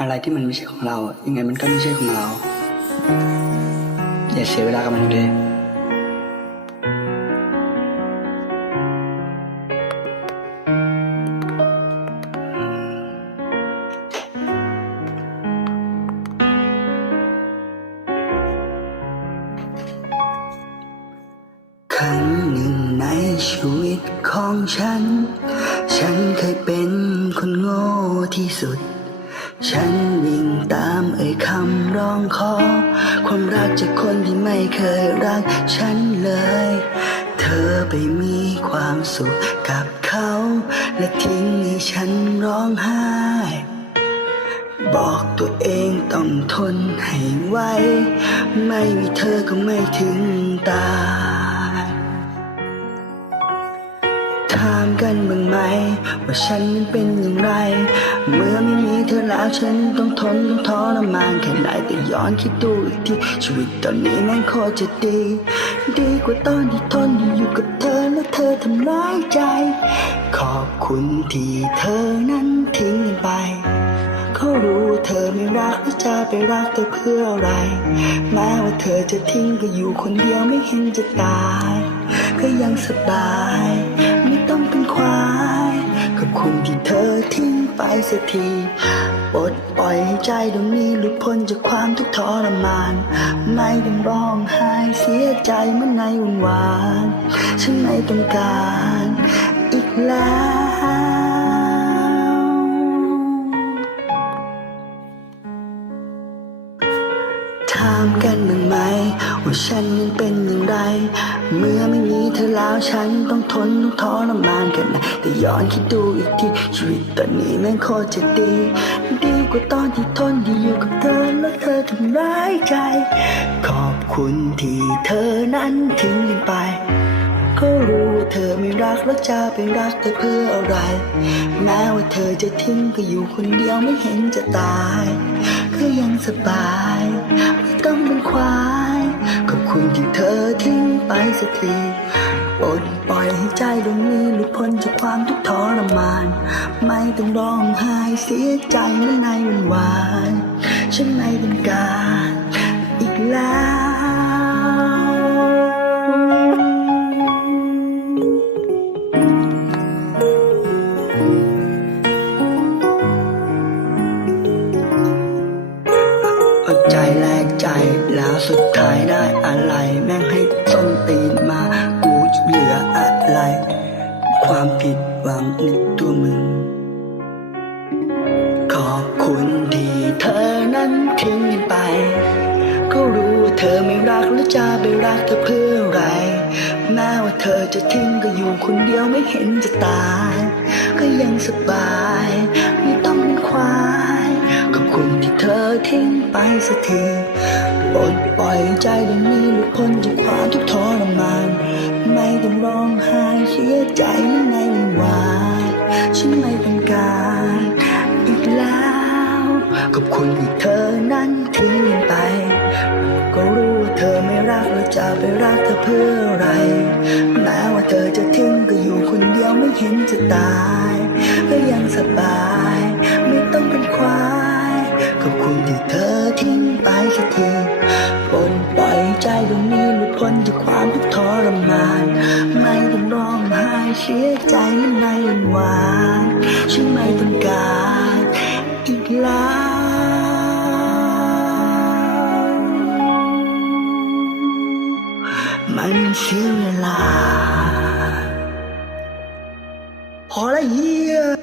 อะไรที่มันไม่ใช่ของเรา ยังไงมันก็ไม่ใช่ของเรา อย่าเสียเวลากับมันเลยครั้งหนึ่งในชีวิตของฉัน ฉันเคยเป็นคนโง่ที่สุด ฉันวิ่งตามเอ่ยคำร้องขอ ความรักจากคนที่ไม่เคยรักฉันเลย เธอไปมีความสุขกับเขา และทิ้งให้ฉันร้องไห้ บอกตัวเองต้องทนให้ไหวไม่มีเธอก็ไม่ถึงตา ถามกันบ้างไหม ว่าฉันนั้นเป็นอย่างไร เมื่อไม่มีเธอแล้วฉันต้องทนต้องทรมานแค่ไหนแต่ย้อนคิดดูอีกทีชีวิตตอนนี้แม่งโคตรจะดี ดีกว่าตอนที่ทนอยู่กับเธอและเธอทำร้ายใจ ขอบคุณที่เธอนั้นทิ้งกันไปเขารู้เธอไม่รักแล้วจะไปรักเธอเพื่ออะไร แม้ว่าเธอจะทิ้งก็อยู่คนเดียวไม่เห็นจะตาย ก็ยังสบาย คุณที่เธอทิ้งไปเสียทีปลดปล่อยให้ใจดวงนี้หลุดพ้นจากความทุกข์ทรมาน ไม่ต้องร้องไห้เสียใจเหมื่อนในวันวาน ฉันไม่ต้องการอีกแล้ว ว่าฉันนั้นเป็นอย่างไร เมื่อไม่มีเธอแล้วฉันต้องทนต้องทรมานแค่ไหนแต่ย้อนคิดดูอีกทีชีวิตตอนนี้แม่งโคตรจะดี ดีกว่าตอนที่ทนที่อยู่กับเธอแล้วเธอทำร้ายใจ ขอบคุณที่เธอนั้นทิ้งกันไปก็รู้ว่าเธอไม่รักแล้วจะไปรักเธอเพื่ออะไร แม้ว่าเธอจะทิ้งก็อยู่คนเดียวไม่เห็นจะตาย ก็ยังสบาย ไม่ต้องเป็นควายขอบคุณ ที่เธอทิ้งไปสักทีปลดปล่อยให้ใจดวงนี้หลุดพ้นจากความทุกข์ทรมาน ไม่ต้องร้องไห้เสียใจเหมื่อนในวันวาน ฉันไม่ต้องการอีกแล้ว สุดท้ายได้อะไร แม่งให้ส้นตีนมา กูเหลืออะไร ความผิดหวังในตัวมึง ขอบคุณที่เธอนั้นทิ้งกันไป ก็รู้ว่าเธอไม่รักแล้วจะไปรักเธอเพื่ออะไร แม้ว่าเธอจะทิ้งก็อยู่คนเดียวไม่เห็นจะตาย ก็ยังสบายไม่ต้อง เธอทิ้งไปสักทีปลดปล่อยใจดวงนี้หลุดพ้นจากความทุกข์ทรมาน ไม่ต้องร้องไห้เสียใจเหมื่อนในวันวานฉันไม่ต้องการอีกแล้วขอบคุณที่เธอนั้นทิ้งไป ก็รู้ว่าเธอไม่รักแล้วจะไปรักเธอเพื่ออะไรแม้ว่าเธอจะทิ้งก็อยู่คนเดียวไม่เห็นจะตาย ก็ยังสบาย ไม่ต้องเป็นควาย ทิ้งไปสักทีปลดปล่อยใจดวงนี้หลุดพ้นจากความทุกข์ทรมาน ไม่ต้องร้องไห้เสียใจเหมื่อนในวันวานฉันไม่ต้องการอีกแล้วมันเสียเวลาพอละเฮีย